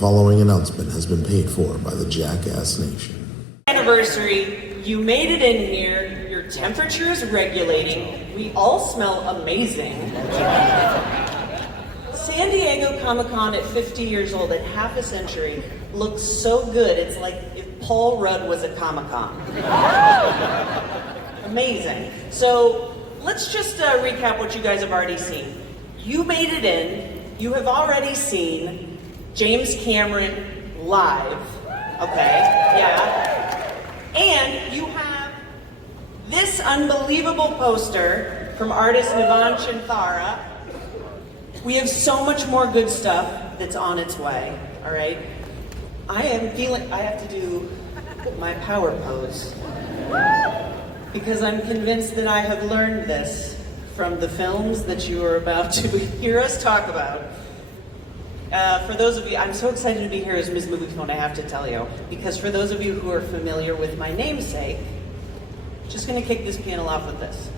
following announcement has been paid for by the Jackass Nation. Anniversary, you made it in here, your temperature is regulating, we all smell amazing. San Diego Comic-Con at 50 years old, at half a century, looks so good, it's like if Paul Rudd was a Comic-Con. Amazing. So, let's just recap what you guys have already seen. You made it in, you have already seen James Cameron live, okay, yeah. And you have this unbelievable poster from artist Nivan Chinthara. We have so much more good stuff that's on its way, all right? I have to do my power pose because I'm convinced that I have learned this from the films that you are about to hear us talk about. For those of you, I'm so excited to be here as Ms. Movie Phone, I have to tell you, because for those of you who are familiar with my namesake, just gonna kick this panel off with this.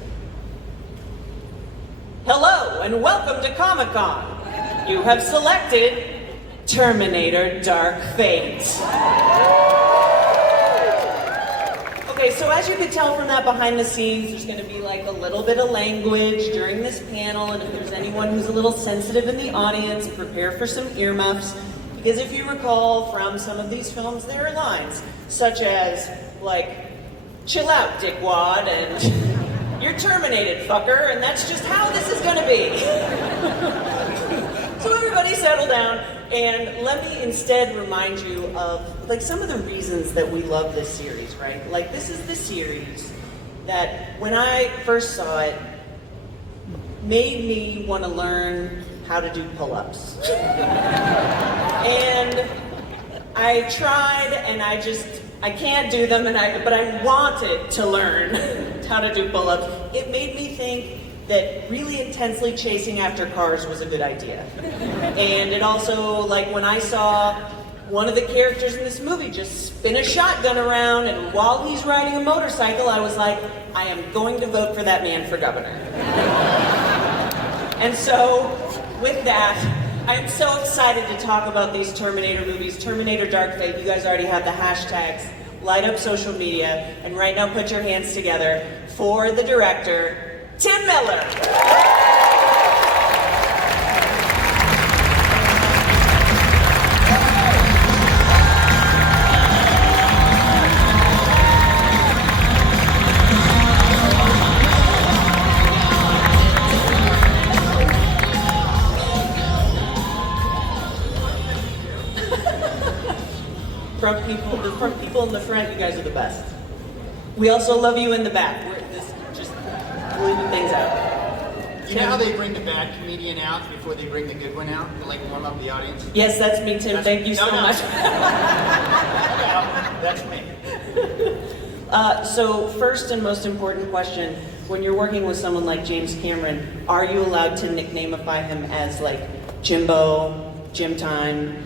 Hello, and welcome to Comic-Con. You have selected Terminator Dark Fate. Okay, so as you could tell from that behind the scenes, there's going to be like a little bit of language during this panel, and if there's anyone who's a little sensitive in the audience, prepare for some earmuffs, because if you recall from some of these films, there are lines such as, like, chill out, dickwad, and you're terminated, fucker, and that's just how this is going to be. So everybody settle down, and let me instead remind you of like some of the reasons that we love this series, right? Like this is the series that when I first saw it, made me want to learn how to do pull-ups. And I tried, and I can't do them, but I wanted to learn how to do pull-ups. It made me think that really intensely chasing after cars was a good idea. And it also, like when I saw one of the characters in this movie just spin a shotgun around, and while he's riding a motorcycle, I was like, I am going to vote for that man for governor. And so, with that, I'm so excited to talk about these Terminator movies. Terminator Dark Fate, you guys already have the hashtags. Light up social media, and right now put your hands together for the director, Tim Miller. From people in the front, you guys are the best. We also love you in the back. We're just leaving things out. You know how they bring the bad comedian out before they bring the good one out? To like warm up the audience? Yes, that's me, Tim. Thank you so much. That's me. So first and most important question, when you're working with someone like James Cameron, are you allowed to nicknameify him as like Jimbo, Gym Time,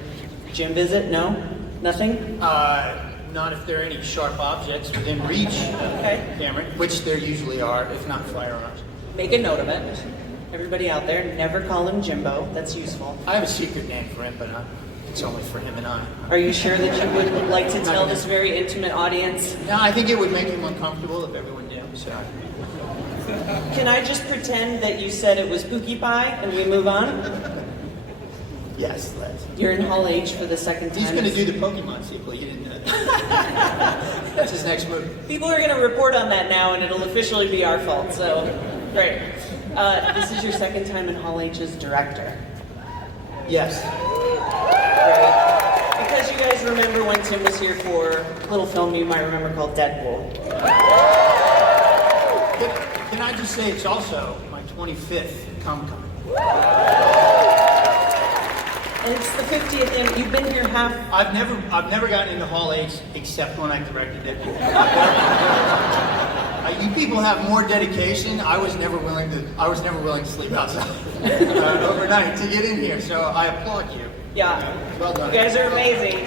Gym Visit? No? Nothing? Not if there are any sharp objects within reach, Okay. Cameron, which there usually are, if not firearms. Make a note of it. Everybody out there, never call him Jimbo. That's useful. I have a secret name for him, but it's only for him and I. Are you sure that you would like to tell this very intimate audience? No, I think it would make him uncomfortable if everyone knew, so. Can I just pretend that you said it was Pookie Pie and we move on? Yes, let's. You're in Hall H for the second time. He's going to do the Pokemon sequel, you didn't know that. That's his next movie. People are going to report on that now, and it'll officially be our fault, so great. This is your second time in Hall H as director. Yes. Great. Because you guys remember when Tim was here for a little film you might remember called Deadpool. Can I just say it's also my 25th Comic-Con. And it's the 50th, and you've been here half. I've never gotten into Hall H except when I directed it. You people have more dedication. I was never willing to sleep outside overnight to get in here. So I applaud you. Yeah. Well done. You guys are amazing.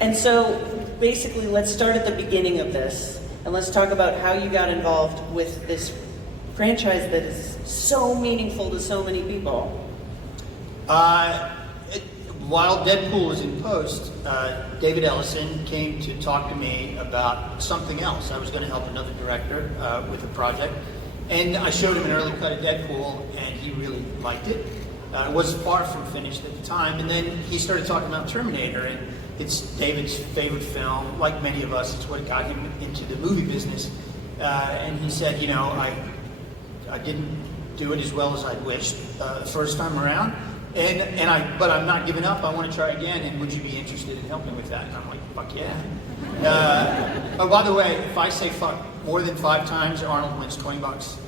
And so, basically, let's start at the beginning of this, and let's talk about how you got involved with this franchise that is so meaningful to so many people. while Deadpool was in post, David Ellison came to talk to me about something else. I was going to help another director with a project, and I showed him an early cut of Deadpool, and he really liked it. It was far from finished at the time, and then he started talking about Terminator, and it's David's favorite film. Like many of us, it's what got him into the movie business. And he said, you know, I didn't do it as well as I wished the first time around, but I'm not giving up. I want to try again, and would you be interested in helping with that? And I'm like, fuck yeah. Oh, by the way, if I say fuck more than 5 times, Arnold wins $20.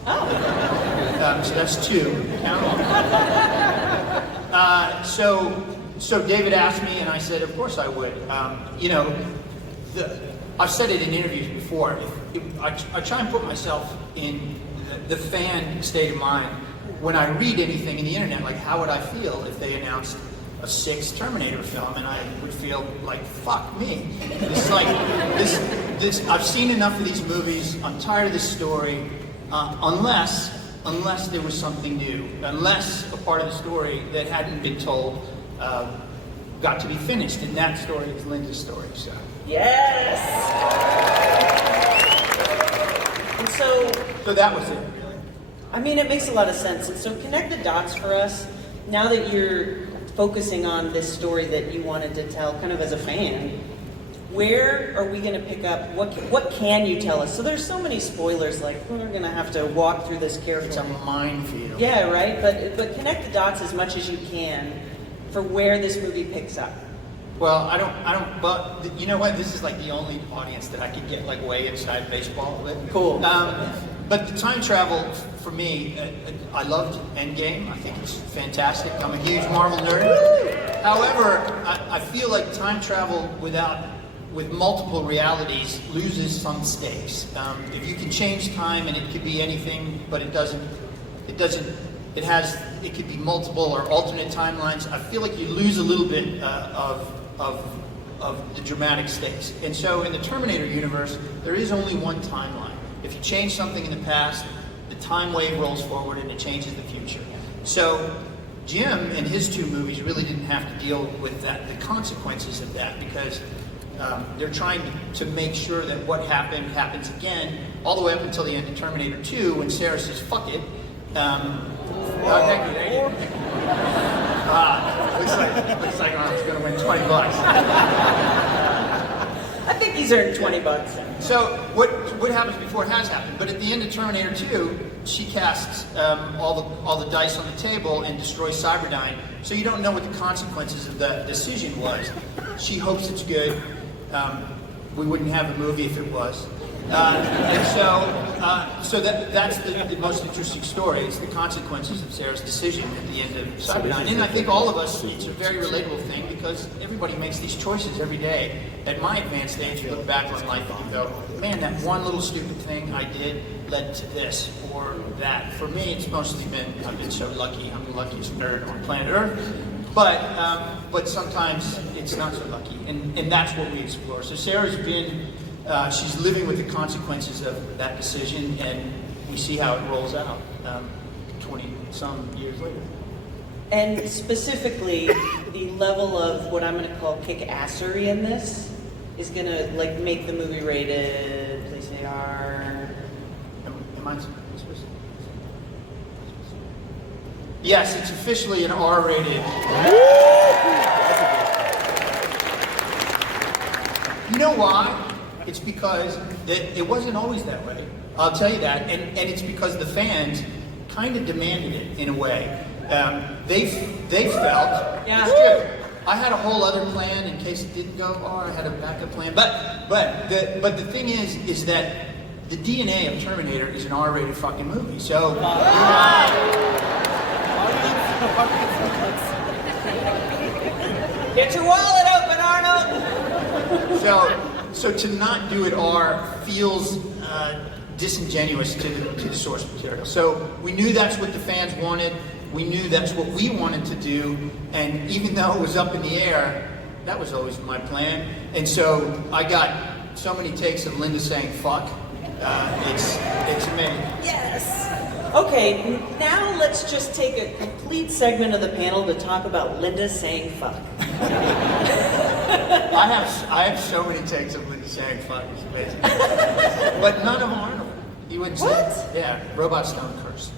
Oh. So that's 2. Count on. So David asked me, and I said, of course I would. You know, I've said it in interviews before. I try and put myself in the fan state of mind when I read anything in the internet, like how would I feel if they announced a 6th Terminator film, and I would feel like, fuck me. It's like, this, I've seen enough of these movies, I'm tired of this story, unless there was something new, unless a part of the story that hadn't been told got to be finished, and that story is Linda's story, so. Yes! And so that was it, really. I mean, it makes a lot of sense. And so connect the dots for us, now that you're focusing on this story that you wanted to tell kind of as a fan. Where are we going to pick up, what can you tell us? So there's so many spoilers, like we're going to have to walk through this carefully. It's a minefield. Yeah, right? But connect the dots as much as you can for where this movie picks up. Well, I don't, but you know what? This is like the only audience that I could get like way inside baseball with. Cool. But the time travel, for me, I loved Endgame. I think it's fantastic. I'm a huge Marvel nerd. However, I feel like time travel with multiple realities loses some stakes. If you can change time, and it could be anything, but it could be multiple or alternate timelines. I feel like you lose a little bit of the dramatic stakes. And so in the Terminator universe, there is only one timeline. If you change something in the past, the time wave rolls forward and it changes the future. So Jim in his 2 movies really didn't have to deal with that, the consequences of that, because they're trying to make sure that what happened happens again, all the way up until the end of Terminator 2, when Sarah says, fuck it. Thank you. Looks like Arnold's going to win $20. I think he's earned $20. So what happens before it has happened? But at the end of Terminator 2, she casts all the dice on the table and destroys Cyberdyne. So you don't know what the consequences of that decision was. She hopes it's good. We wouldn't have a movie if it was. So that's the most interesting story. It's the consequences of Sarah's decision at the end of Cyberdyne. And I think all of us, it's a very relatable thing because everybody makes these choices every day. At my advanced age, you look back on life and you go, man, that one little stupid thing I did led to this or that. For me, it's mostly been, I've been so lucky. I'm the luckiest nerd on planet Earth. But sometimes it's not so lucky. And that's what we explore. So Sarah's been... she's living with the consequences of that decision, and we see how it rolls out 20-some years later. And specifically, the level of what I'm going to call kick-assery in this is going to like make the movie rated, please say R. Am I supposed to? Yes, it's officially an R-rated. You know why? It's because it wasn't always that way. I'll tell you that. And it's because the fans kind of demanded it in a way. They felt, Yeah. it's true. I had a whole other plan in case it didn't go, or I had a backup plan. But the thing is that the DNA of Terminator is an R-rated fucking movie. So, Get your wallet open, Arnold! So to not do it R feels disingenuous to the source material. So we knew that's what the fans wanted. We knew that's what we wanted to do. And even though it was up in the air, that was always my plan. And so I got so many takes of Linda saying "fuck." It's amazing. Yes! Okay, now let's just take a complete segment of the panel to talk about Linda saying fuck. I have so many takes of Linda saying fuck. It's amazing. But none of them Arnold. He wouldn't say What? it. Yeah, robots don't curse.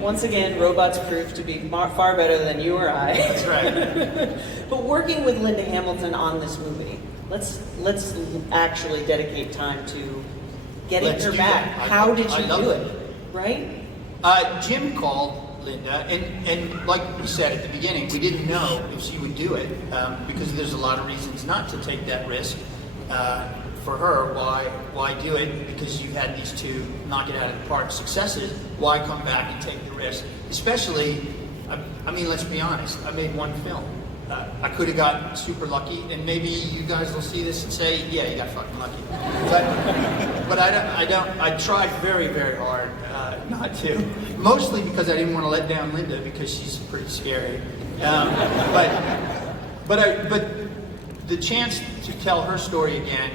Once again, robots proved to be far better than you or I. That's right. But working with Linda Hamilton on this movie, let's actually dedicate time to getting Let's her do back. that. How did I you love do it. it? Right? Jim called Linda, and like we said at the beginning, we didn't know if she would do it because there's a lot of reasons not to take that risk. For her, why do it? Because you've had these two knock it out of the park successes. Why come back and take the risk? Especially, I mean, let's be honest. I made one film. I could have got super lucky, and maybe you guys will see this and say, "Yeah, you got fucking lucky." But I don't. I tried very, very hard not to. Mostly because I didn't want to let down Linda because she's pretty scary. But the chance to tell her story again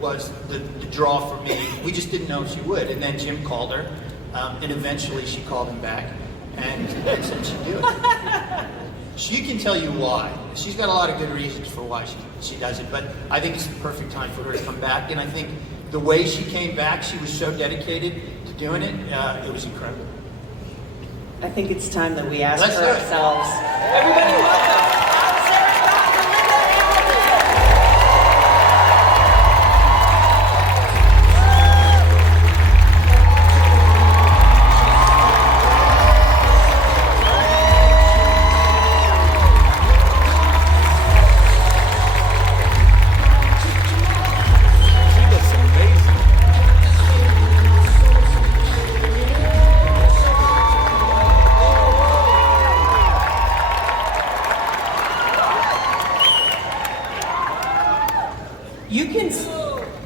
was the draw for me. We just didn't know if she would, and then Jim called her, and eventually she called him back and said she'd do it. She can tell you why. She's got a lot of good reasons for why she does it, but I think it's the perfect time for her to come back, and I think the way she came back, she was so dedicated to doing it, it was incredible. I think it's time that we ask Let's her do it. ourselves. Everybody welcome.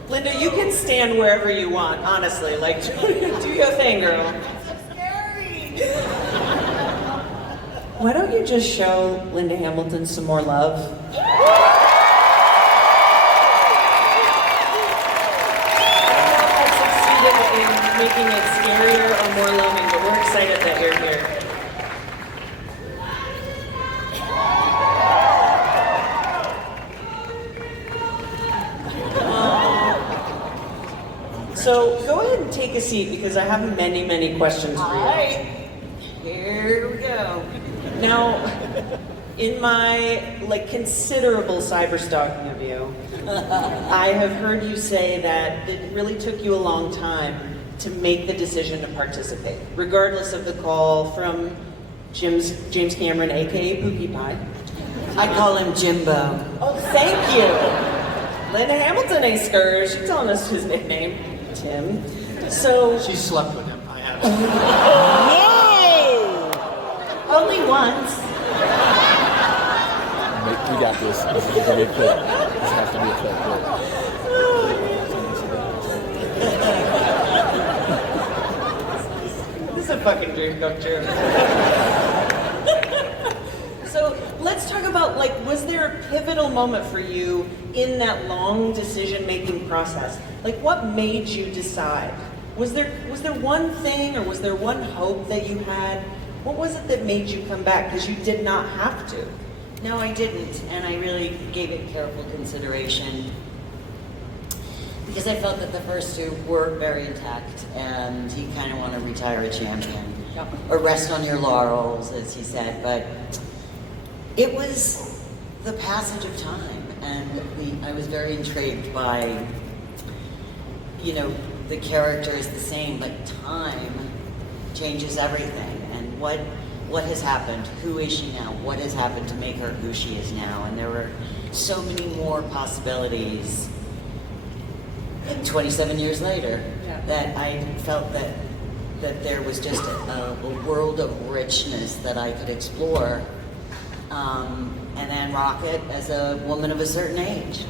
Linda, you can stand wherever you want, honestly. Like, do your thing, girl. It's so scary. Why don't you just show Linda Hamilton some more love? I don't know if I succeeded in making it scarier or more loving, but we're excited that you're here. So go ahead and take a seat because I have many, many questions for you. All right. Here we go. Now, in my considerable cyber stalking of you, I have heard you say that it really took you a long time to make the decision to participate, regardless of the call from James Cameron, aka Pookie Pie. I call him Jimbo. Oh, thank you. Linda Hamilton ain't scared. She's telling us his nickname, Tim. So She slept with him. I have. Only once. We got this. This is going to be a clip. This has to be a clip. this is a fucking dream come true. So let's talk about, was there a pivotal moment for you in that long decision-making process? Like, what made you decide? Was there one thing or was there one hope that you had? What was it that made you come back? Because you did not have to. No, I didn't, and I really gave it careful consideration because I felt that the first two were very intact, and you kind of want to retire a champion or rest on your laurels, as he said. But it was the passage of time, and I was very intrigued by, the character is the same, but time changes everything, and what has happened? Who is she now? What has happened to make her who she is now? And there were so many more possibilities 27 years later that I felt that there was just a world of richness that I could explore. And then Rocket as a woman of a certain age.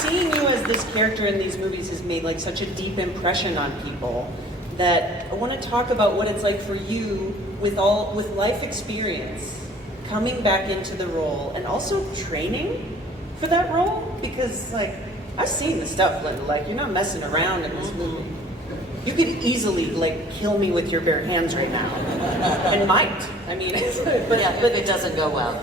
Seeing you as this character in these movies has made such a deep impression on people that I want to talk about what it's like for you with life experience, coming back into the role and also training for that role, because I've seen the stuff, like, you're not messing around in this movie. You could easily, like, kill me with your bare hands right now. And might. I mean, but it doesn't go well.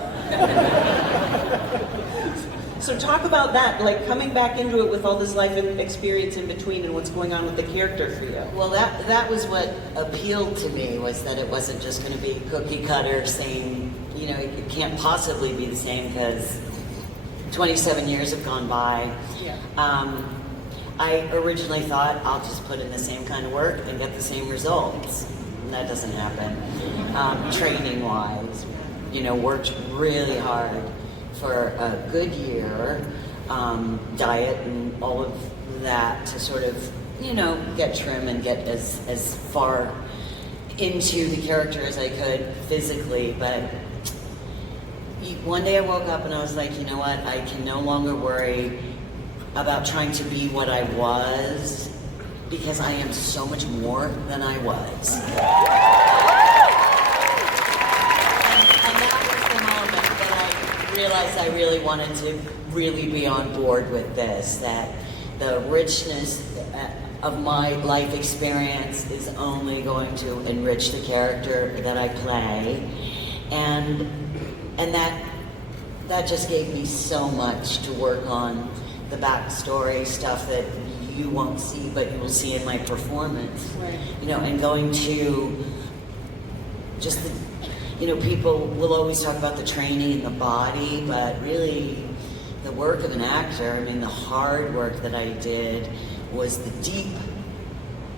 So talk about that, like coming back into it with all this life and experience in between and what's going on with the character for you. Well, that was what appealed to me, was that it wasn't just going to be cookie cutter, same, you know, it can't possibly be the same because 27 years have gone by. Yeah. I originally thought I'll just put in the same kind of work and get the same results. And that doesn't happen. Training-wise, you know, worked really hard for a good year, diet and all of that to sort of, you know, get trim and get as far into the character as I could physically. But one day I woke up and I was like, you know what, I can no longer worry about trying to be what I was, because I am so much more than I was. Realized I really wanted to really be on board with this, that the richness of my life experience is only going to enrich the character that I play, and that just gave me so much to work on, the backstory stuff that you won't see but you will see in my performance. Right. You know, and going to just the, you know, people will always talk about the training in the body, but really the work of an actor, I mean, the hard work that I did was the deep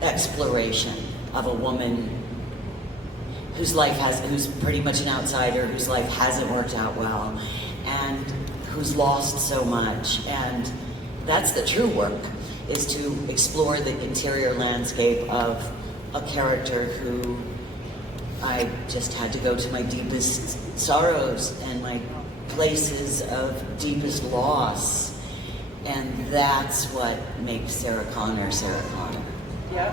exploration of a woman whose pretty much an outsider, whose life hasn't worked out well, and who's lost so much. And that's the true work, is to explore the interior landscape of a character who I just had to go to my deepest sorrows and my places of deepest loss. And that's what makes Sarah Connor Sarah Connor. Yeah.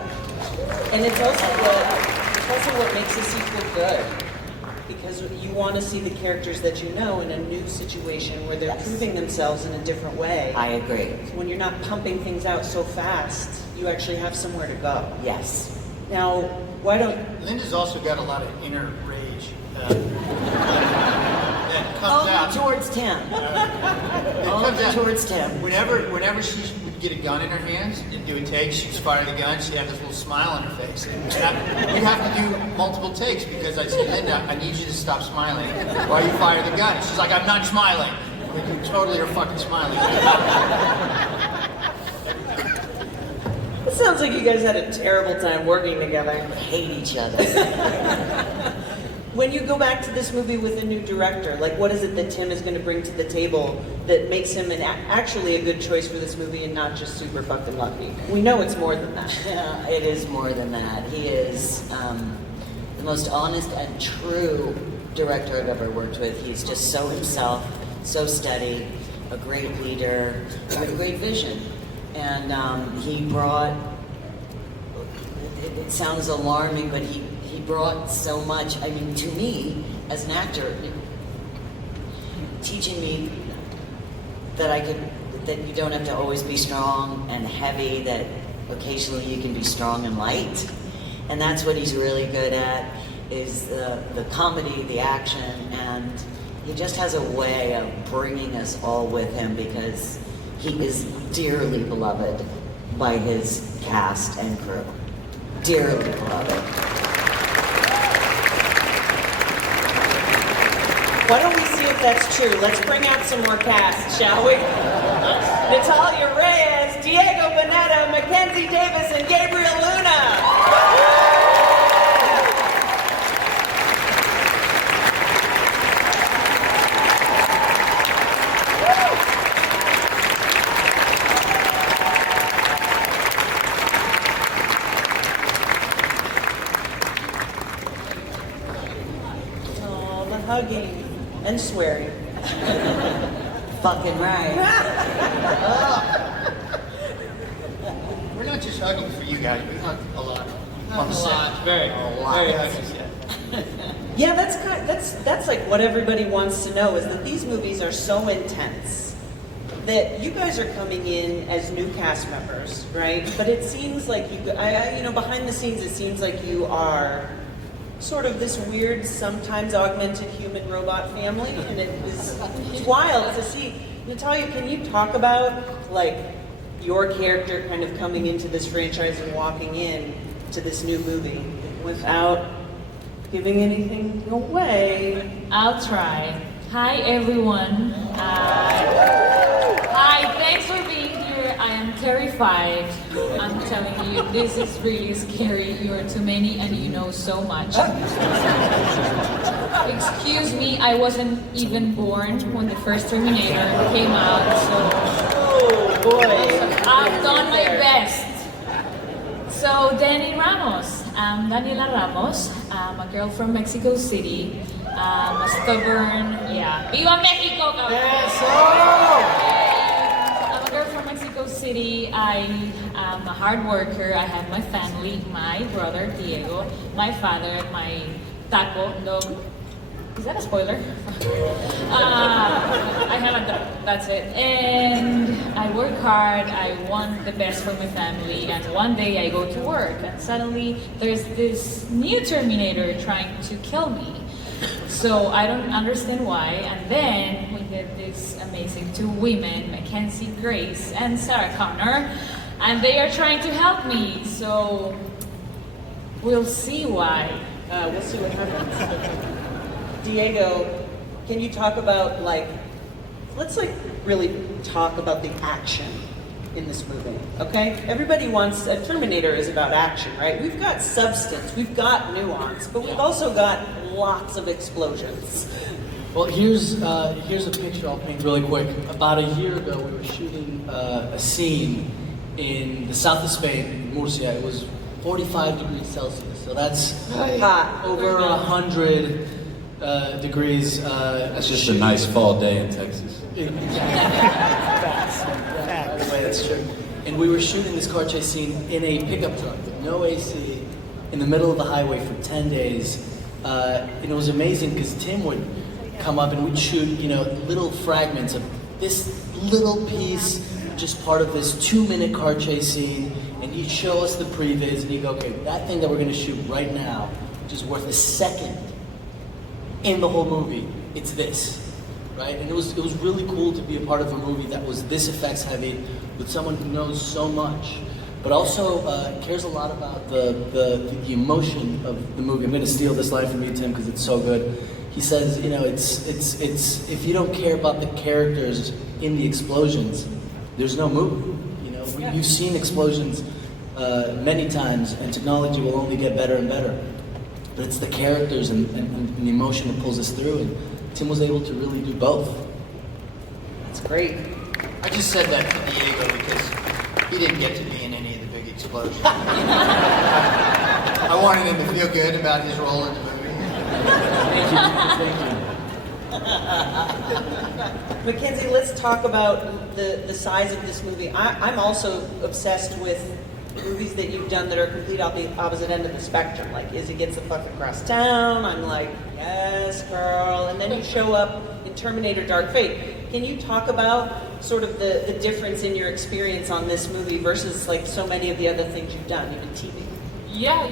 And it's also what makes a sequel good. Because you want to see the characters that you know in a new situation where they're Yes. proving themselves in a different way. I agree. When you're not pumping things out so fast, you actually have somewhere to go. Yes. Now, why don't... Linda's also got a lot of inner rage that comes out. Towards Tim. It Only comes out. towards Tim. Whenever she would get a gun in her hands and do a take, she'd fire the gun, she'd have this little smile on her face. And we have to do multiple takes because I said, Linda, I need you to stop smiling while you fire the gun. And she's like, I'm not smiling. You totally are fucking smiling. It sounds like you guys had a terrible time working together. We hate each other. When you go back to this movie with a new director, like what is it that Tim is going to bring to the table that makes him actually a good choice for this movie and not just super fucking lucky? We know it's more than that. Yeah, it is more than that. He is the most honest and true director I've ever worked with. He's just so himself, so steady, a great leader, with a great vision. And he brought, it sounds alarming, but he brought so much, I mean, to me, as an actor, teaching me that you don't have to always be strong and heavy, that occasionally you can be strong and light. And that's what he's really good at, is the comedy, the action, and he just has a way of bringing us all with him because he is dearly beloved by his cast and crew. Dearly beloved. Why don't we see if that's true? Let's bring out some more cast, shall we? Natalia Reyes, Diego Boneta, Mackenzie Davis, and Gabriel Luna. Oh, the hugging and swearing. Fucking right. We're not just hugging for you guys, we hug a lot. On the set. Very Yeah, that's like what everybody wants to know, is that these movies are so intense that you guys are coming in as new cast members, right? But it seems like behind the scenes, it seems like you are sort of this weird, sometimes augmented human robot family, and it's wild to see. Natalia, can you talk about like your character kind of coming into this franchise and walking in to this new movie without giving anything away? I'll try. Hi, everyone. Hi, thanks for being here. I am terrified. I'm telling you, this is really scary. You are too many and you know so much. Excuse me, I wasn't even born when the first Terminator came out, so Oh boy. I've done my best. So, Danny Ramos. I'm Daniela Ramos. I'm a girl from Mexico City. A stubborn, Viva Mexico, cabrón! I'm a girl from Mexico City. I am a hard worker. I have my family, my brother Diego, my father, my taco dog. Is that a spoiler? I have a dog, that's it. And I work hard, I want the best for my family, and one day I go to work, and suddenly there's this new Terminator trying to kill me. So I don't understand why, and then we get these amazing two women, Mackenzie Grace and Sarah Connor, and they are trying to help me, so we'll see why. We'll see what happens. Diego, can you talk about let's really talk about the action in this movie, okay? Everybody wants, Terminator is about action, right? We've got substance, we've got nuance, but we've also got lots of explosions. Well, here's a picture I'll paint really quick. About a year ago, we were shooting a scene in the south of Spain, Murcia. It was 45 degrees Celsius, so that's Hot. over 100 degrees. That's just a nice fall day in Texas. By the way, that's true. And we were shooting this car chase scene in a pickup truck with no AC in the middle of the highway for 10 days. And it was amazing because Tim would come up and we'd shoot, little fragments of this little piece, just part of this 2-minute car chase scene. And he'd show us the previs and he'd go, okay, that thing that we're going to shoot right now, which is worth a second in the whole movie, it's this. Right? And it was really cool to be a part of a movie that was this effects heavy with someone who knows so much, but also cares a lot about the emotion of the movie. I'm going to steal this line from you, Tim, because it's so good. He says, it's if you don't care about the characters in the explosions, there's no movie. You've seen explosions many times, and technology will only get better and better. But it's the characters and the emotion that pulls us through. And Tim was able to really do both. That's great. I just said that to Diego because he didn't get to be in any of the big explosions. I wanted him to feel good about his role in the movie. Thank you. Mackenzie, let's talk about the size of this movie. I'm also obsessed with movies that you've done that are complete on the opposite end of the spectrum. Like Izzy Gets the Fuck Across Town. I'm like, yes, girl. And then you show up in Terminator Dark Fate. Can you talk about sort of the difference in your experience on this movie versus like so many of the other things you've done, even TV? Yeah.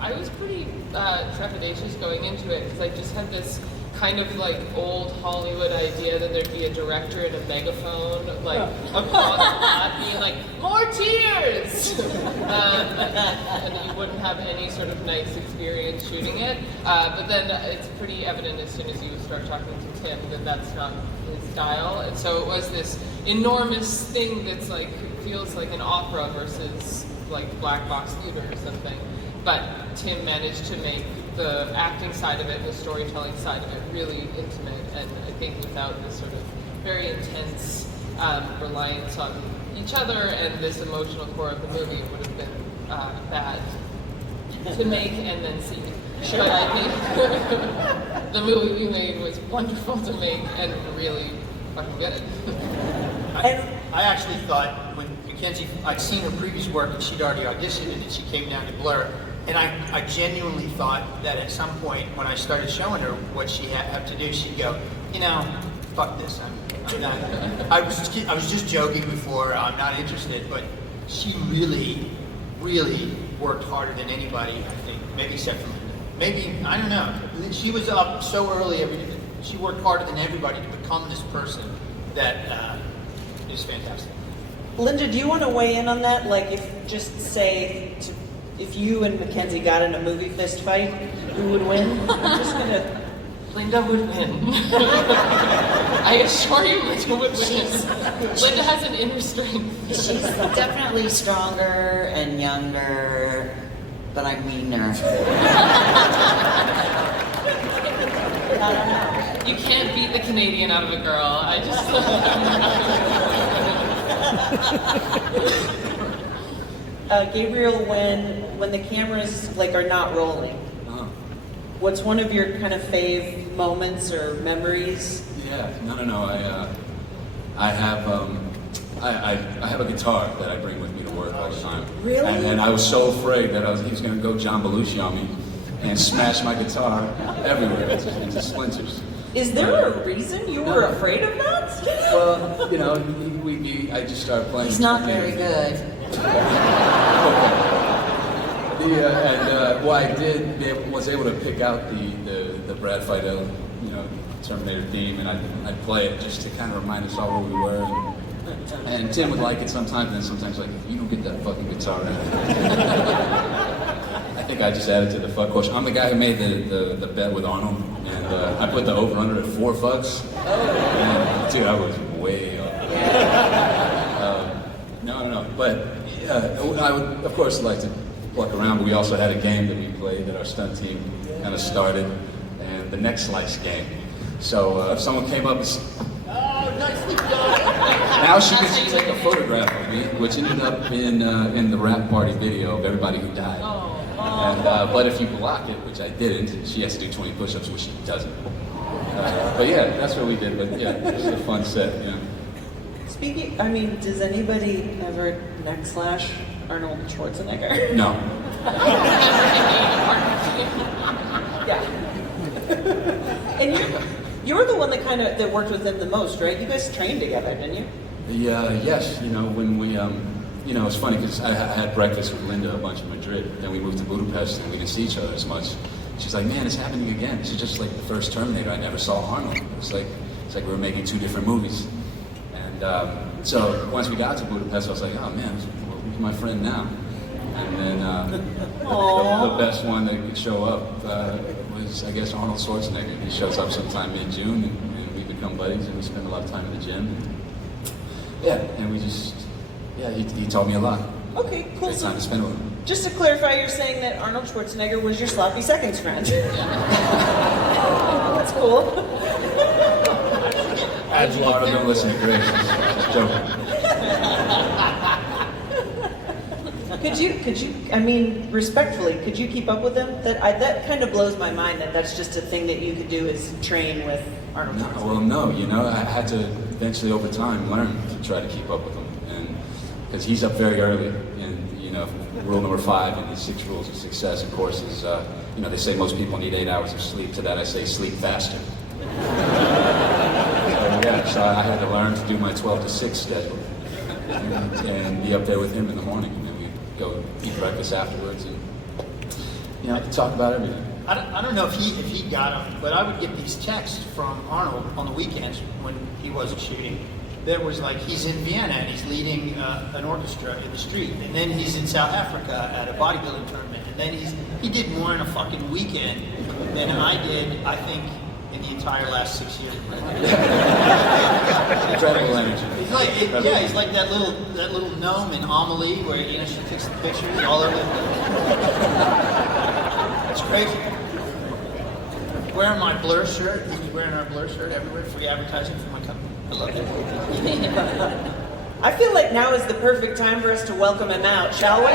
I was pretty trepidatious going into it because I just had this kind of like old Hollywood idea that there'd be a director and a megaphone across the lot being like, more tears! And you wouldn't have any sort of nice experience shooting it. But then it's pretty evident as soon as you start talking to Tim that that's not his style. And so it was this enormous thing that's like, feels like an opera versus like black box theater or something. But Tim managed to make the acting side of it, the storytelling side of it, really intimate, and I think without this sort of very intense reliance on each other and this emotional core of the movie, it would have been bad to make and then see. Sure. But I think the movie we made was wonderful to make and really fucking good. I actually thought when Mackenzie, I'd seen her previous work and she'd already auditioned and she came down to Blur. And I genuinely thought that at some point when I started showing her what she had to do, she'd go, fuck this, I was just joking before. I'm not interested, but she really, really worked harder than anybody. I think, maybe except for Linda. Maybe I don't know. She was up so early every day. She worked harder than everybody to become this person that is fantastic. Linda, do you want to weigh in on that? Like, if you and Mackenzie got in a movie fist fight, who would win? I'm just gonna. Linda would win. I assure you, Linda would win. Linda has an inner strength. She's definitely stronger and younger, but I'm meaner. I don't know. You can't beat the Canadian out of a girl. I just. Gabriel, when the cameras like are not rolling, what's one of your kind of fave moments or memories? Yeah, no. I have a guitar that I bring with me to work all the time. Really? And I was so afraid that he was going to go John Belushi on me and smash my guitar everywhere into splinters. Is there a reason you were afraid of that? Well, you know, I just started playing. He's not very good. I was able to pick out the Brad Fiedel, Terminator theme, and I'd play it just to kind of remind us all where we were. And Tim would like it sometimes, and then sometimes like, you don't get that fucking guitar out. I think I just added to the fuck quotient. I'm the guy who made the bet with Arnold, and I put the over-under at 4 fucks. And, dude, I was way off. No. But I would, of course, like to pluck around, but we also had a game that we played that our stunt team kind of started, and the Next Slice game. So if someone came up and Oh, nicely done. now she gets to take a photograph of me, which ended up in the rap party video of everybody who died. And, but if you block it, which I didn't, she has to do 20 push-ups, which she doesn't. But yeah, that's what we did. But yeah, it was a fun set. Yeah. Speaking, does anybody ever neck slash Arnold Schwarzenegger? No. Yeah. And you're the one that worked with him the most, right? You guys trained together, didn't you? Yes. When we it's funny because I had breakfast with Linda a bunch in Madrid, then we moved to Budapest and we didn't see each other as much. She's like, man, it's happening again. This is just like the first Terminator. I never saw Arnold. It's like we were making 2 different movies. And so once we got to Budapest, I was like, oh man, who's my friend now? And then the best one that could show up was, I guess, Arnold Schwarzenegger. He shows up sometime mid-June, and we become buddies, and we spend a lot of time in the gym. Yeah, and we just, he taught me a lot. Okay, cool. Great time to spend with him. Just to clarify, you're saying that Arnold Schwarzenegger was your sloppy seconds friend. That's cool. Adds a lot of them listen to Grace. Just joking. Could you, respectfully, could you keep up with him? That kind of blows my mind that's just a thing that you could do is train with Arnold Schwarzenegger. Well, no, I had to eventually over time learn to try to keep up with him. And because he's up very early, and rule number 5 in the 6 rules of success, of course, is, they say most people need 8 hours of sleep. To that I say sleep faster. So I had to learn to do my 12 to 6 schedule and be up there with him in the morning. And then we'd go eat breakfast afterwards and, talk about everything. I don't know if he got them, but I would get these texts from Arnold on the weekends when he wasn't shooting. That was like he's in Vienna and he's leading an orchestra in the street, and then he's in South Africa at a bodybuilding tournament, and then he did more in a fucking weekend than I did, I think, in the entire last 6 years of my life. Incredible energy. He's like that little gnome in Amelie where she takes the pictures all over. It's crazy. Wearing my Blur shirt. He's wearing our Blur shirt everywhere. Free advertising for my company. I love it. I feel like now is the perfect time for us to welcome him out, shall we?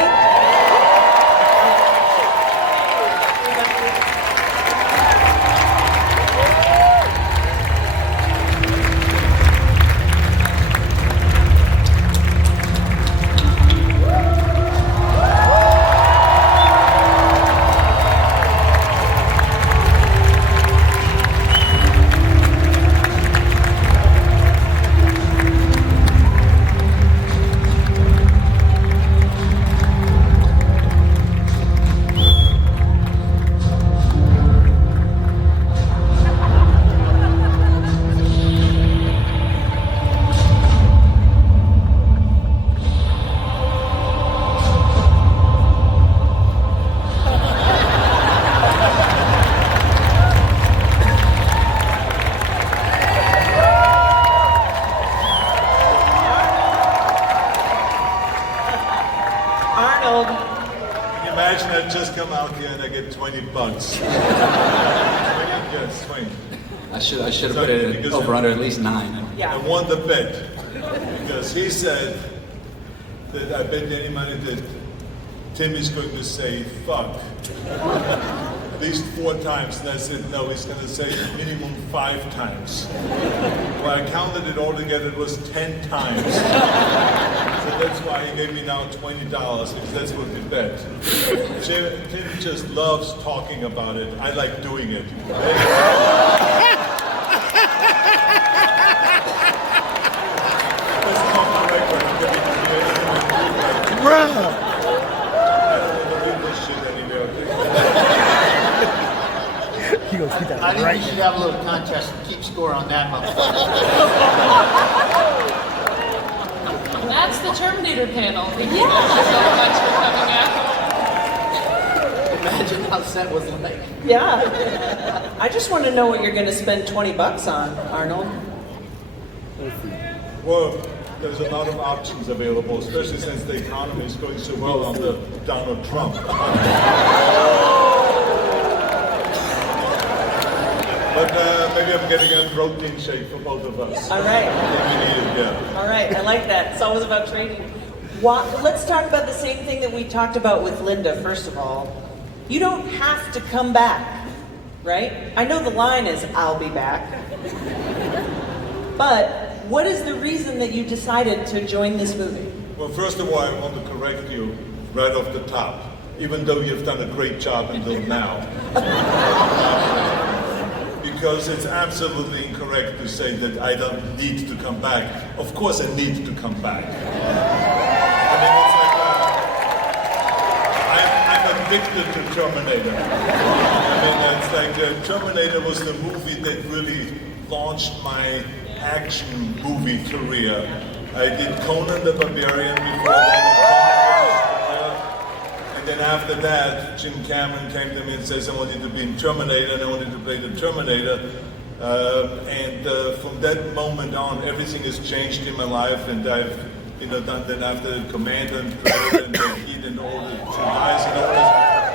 $20. Yes, 20. I should have put it over under at least 9. Yeah. I won the bet because he said that I bet any money that Tim is going to say fuck at least 4 times, and I said no, he's going to say minimum 5 times. Well, I counted it all together, it was 10 times. So that's why he gave me now $20 because that's what we bet. Tim just loves talking about it. I like doing it. I think we should have a little contest and keep score on that motherfucker. That's the Terminator panel. Thank you guys so much for coming out. Imagine how set was like. Yeah. I just want to know what you're going to spend $20 on, Arnold. Well, there's a lot of options available, especially since the economy is going so well under Donald Trump. But maybe I'm getting a protein shake for both of us. All right. Yeah. All right, I like that. It's always about trading. Let's talk about the same thing that we talked about with Linda, first of all. You don't have to come back, right? I know the line is, I'll be back. But what is the reason that you decided to join this movie? Well, first of all, I want to correct you right off the top, even though you've done a great job until now. Because it's absolutely incorrect to say that I don't need to come back. Of course I need to come back. I mean, it's like, I'm addicted to Terminator. I mean, it's like Terminator was the movie that really launched my action movie career. I did Conan the Barbarian before that. And then after that, Jim Cameron came to me and says, I want you to be in Terminator, and I wanted to play the Terminator. From that moment on, everything has changed in my life, and I've done that after the Commander and Predator and the Heat and all the True Lies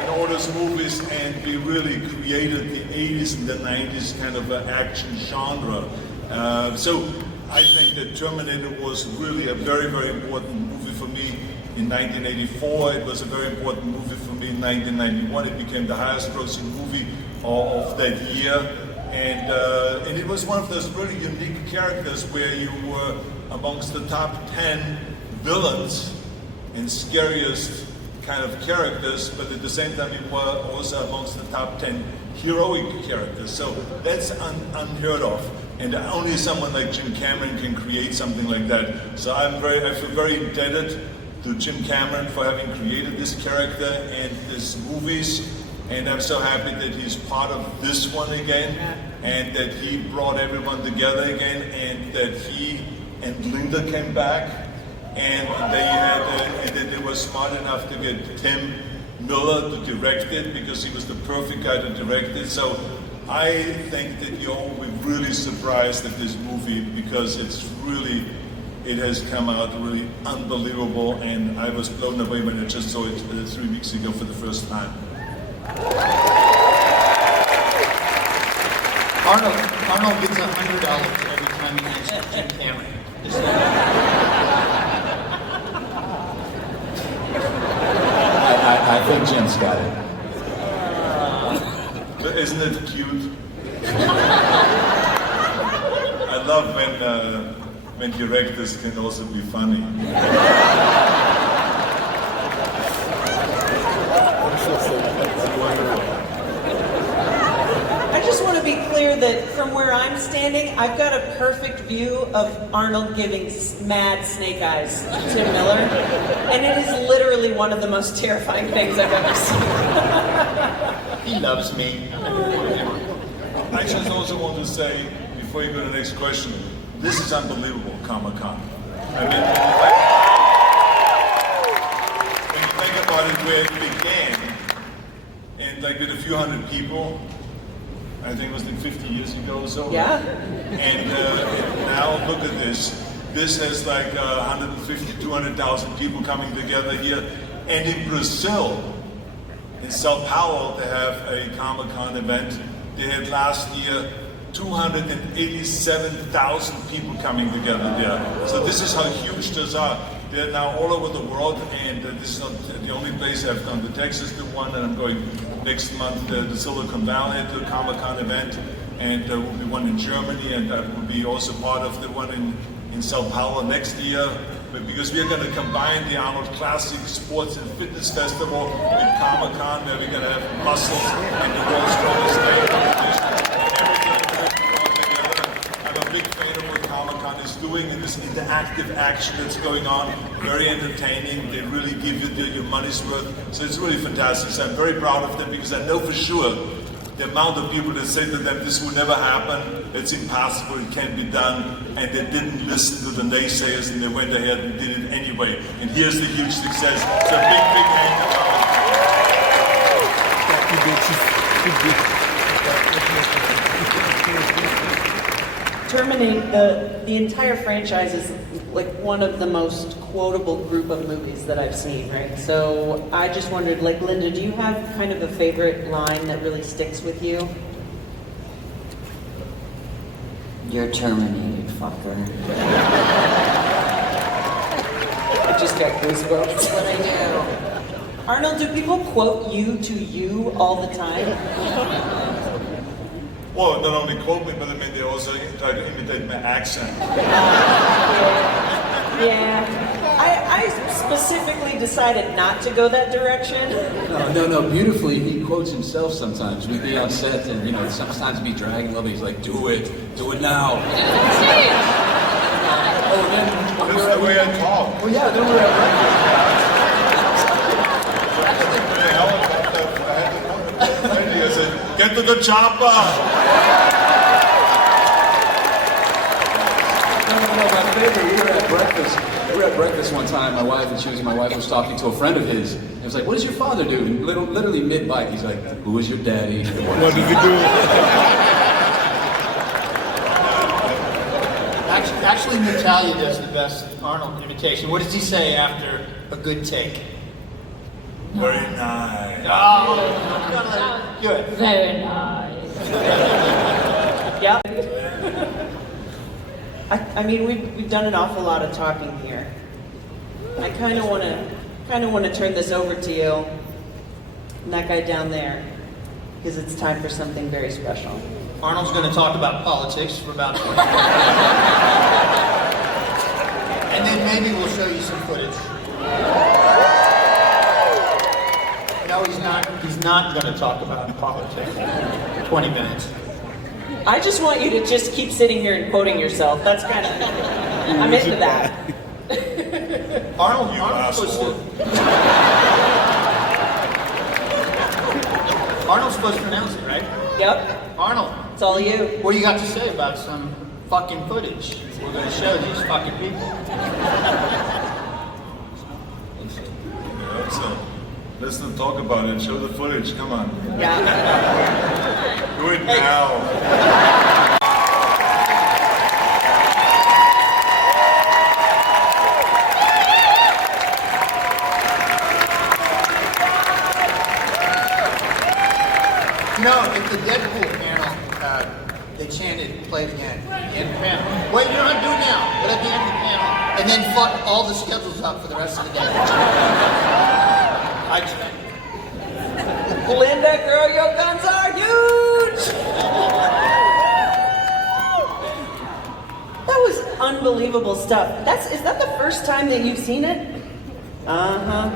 and all those movies, and we really created the 80s and the 90s kind of action genre. So I think that Terminator was really a very, very important movie for me in 1984. It was a very important movie for me in 1991. It became the highest grossing movie of that year. And it was one of those really unique characters where you were amongst the top 10 villains and scariest kind of characters, but at the same time you were also amongst the top 10 heroic characters. So that's unheard of. And only someone like Jim Cameron can create something like that. So I feel very indebted to Jim Cameron for having created this character and these movies. And I'm so happy that he's part of this one again, and that he brought everyone together again, and that he and Linda came back, and they were smart enough to get Tim Miller to direct it, because he was the perfect guy to direct it. So I think that you'll all be really surprised at this movie, because it has come out really unbelievable, and I was blown away when I just saw it 3 weeks ago for the first time. Arnold gets $100 every time he mentions Jim Cameron. I think Jim's got it. But isn't it cute? I love when directors can also be funny. I just want to be clear that from where I'm standing, I've got a perfect view of Arnold giving mad snake eyes to Tim Miller, and it is literally one of the most terrifying things I've ever seen. He loves me. I just also want to say, before you go to the next question, this is unbelievable, Comic-Con. I mean, when you think about it, where it began, and like with a few hundred people, I think it was like 50 years ago or so. Yeah. And now look at this. This has like 150, 200,000 people coming together here. And in Brazil, in Sao Paulo, they have a Comic-Con event. They had last year 287,000 people coming together there. So this is how huge those are. They're now all over the world, and this is not the only place I've gone to. Texas to one, and I'm going next month to Silicon Valley to a Comic-Con event, and there will be one in Germany, and I will be also part of the one in Sao Paulo next year, because we're going to combine the Arnold Classic Sports and Fitness Festival with Comic-Con, where we're going to have muscles and the world's strongest name competition. I'm a big fan of what Comic-Con is doing in this interactive action that's going on. Very entertaining. They really give you your money's worth. So it's really fantastic. So I'm very proud of them because I know for sure the amount of people that say to them, this will never happen, it's impossible, it can't be done, and they didn't listen to the naysayers and they went ahead and did it anyway. And here's the huge success. So big hand to Terminator, the entire franchise is like one of the most quotable group of movies that I've seen, right? So I just wondered, like, Linda, do you have kind of a favorite line that really sticks with you? You're terminated, fucker. I just got goosebumps. That's what I do. Arnold, do people quote you to you all the time? Well, not only quote me, but I mean, they also try to imitate my accent. Yeah. I specifically decided not to go that direction. No, beautifully, he quotes himself sometimes. We'd be on set and, sometimes be dragging love. He's like, do it now. Oh, then That's the way I talk. Oh, yeah, then we're at I said, get to the chopper! No, my favorite, we were at breakfast one time, my wife was talking to a friend of his. And it was like, what does your father do? And literally mid-bite, he's like, who is your daddy? What does he do? Actually, Natalia does the best Arnold imitation. What does he say after a good take? Very nice. Oh, good. Very nice. Yep. I mean, we've done an awful lot of talking here. I kind of want to turn this over to you, and that guy down there, because it's time for something very special. Arnold's going to talk about politics for about and then maybe we'll show you some footage. No, he's not going to talk about politics. 20 minutes. I just want you to just keep sitting here and quoting yourself. That's kind of, I'm into that. Arnold's supposed to announce it, right? Yep. Arnold. It's all you. What do you got to say about some fucking footage we're going to show these fucking people? Yeah, so let's not talk about it. Show the footage. Come on. Yeah. Do it now. At the Deadpool panel, they chanted, play it again. At the end of the panel. Wait, you don't have to do it now, but at the end of the panel. And then fuck all the schedules up for the rest of the day. Linda, girl, your guns are huge! That was unbelievable stuff. Is that the first time that you've seen it? Uh-huh.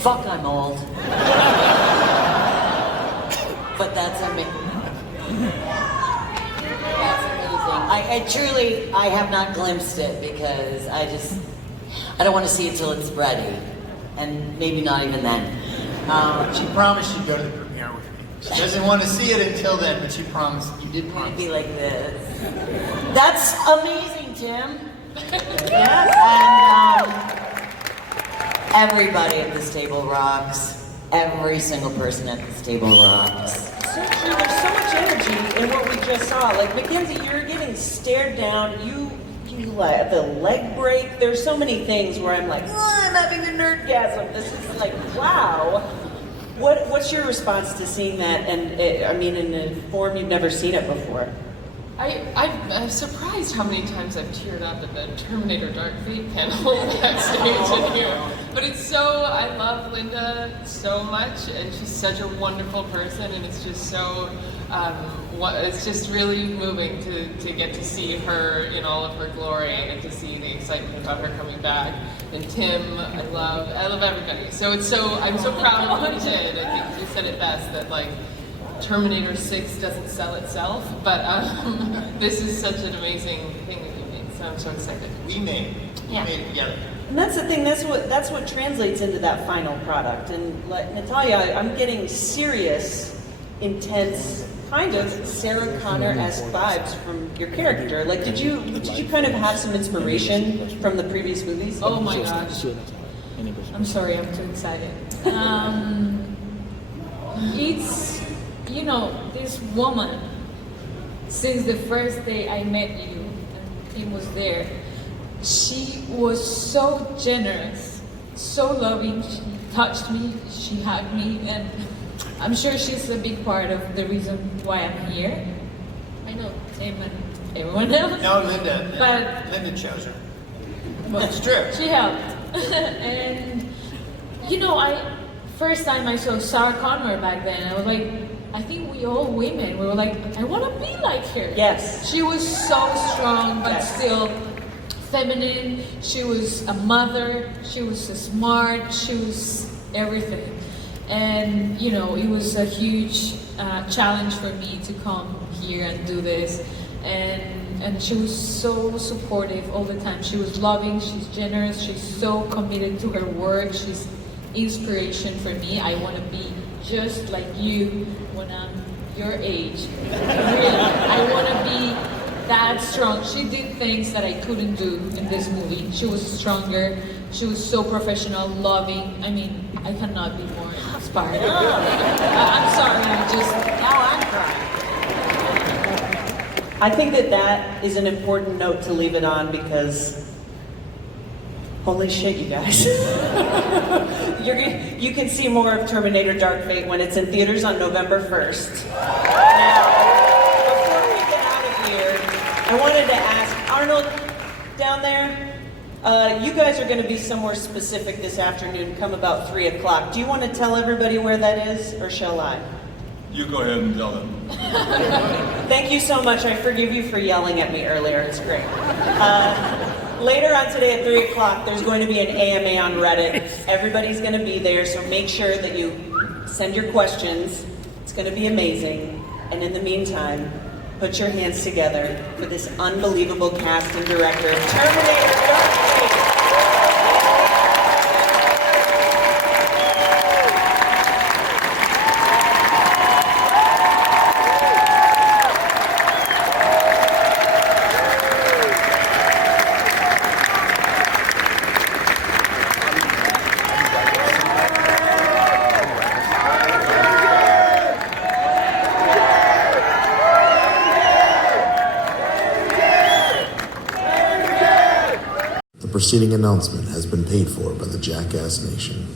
Fuck, I'm old. But that's amazing. That's amazing. I have not glimpsed it because I don't want to see it till it's ready. And maybe not even then. She promised she'd go to the premiere with me. She doesn't want to see it until then, but she promised. You did promise. It'd be like this. That's amazing, Tim. Yes. And everybody at this table rocks. Every single person at this table rocks. So true. There's so much energy in what we just saw. Like, Mackenzie, you're getting stared down. You like the leg break. There's so many things where I'm like, oh, I'm having a nerdgasm. This is like, wow. What's your response to seeing that? And I mean, in a form you've never seen it before. I'm surprised how many times I've teared up at the Terminator Dark Fate panel backstage in here. But it's so, I love Linda so much, and she's such a wonderful person, and it's just so, it's just really moving to get to see her in all of her glory and to see the excitement about her coming back. And Tim, I love everybody. So I'm so proud of what he did. I think you said it best, that like, Terminator 6 doesn't sell itself, but this is such an amazing thing that you made, so I'm so excited. We made it. Yeah. We made it together. And that's the thing. That's what translates into that final product. And like Natalia, I'm getting serious, intense, kind of Sarah Connor-esque vibes from your character. Like, did you kind of have some inspiration from the previous movies? Oh my gosh! I'm sorry, I'm too excited. It's, you know, this woman, since the first day I met you, and Tim was there, she was so generous, so loving. She touched me, she hugged me, and I'm sure she's a big part of the reason why I'm here. I know Tim and everyone else. No, Linda. But Linda chose her. But it's true. She helped. And, you know, first time I saw Sarah Connor back then, I was like, I think we all women, we were like, I want to be like her. Yes. She was so strong, but still feminine. She was a mother. She was smart. She was everything. And, you know, it was a huge challenge for me to come here and do this. And she was so supportive all the time. She was loving, she's generous, she's so committed to her work. She's inspiration for me. I want to be just like you when I'm your age. Really, I want to be that strong. She did things that I couldn't do in this movie. She was stronger. She was so professional, loving. I mean, I cannot be more inspired. I'm sorry, now I'm crying. I think that is an important note to leave it on, because holy shit, you guys. You can see more of Terminator Dark Fate when it's in theaters on November 1st. Now, before we get out of here, I wanted to ask, Arnold, down there, you guys are going to be somewhere specific this afternoon, come about 3 o'clock. Do you want to tell everybody where that is, or shall I? You go ahead and tell them. Thank you so much. I forgive you for yelling at me earlier. It's great. Later on today at 3 o'clock, there's going to be an AMA on Reddit. Everybody's going to be there, so make sure that you send your questions. It's going to be amazing. And in the meantime, put your hands together for this unbelievable cast and director of Terminator Dark Fate. The preceding announcement has been paid for by the Jackass Nation.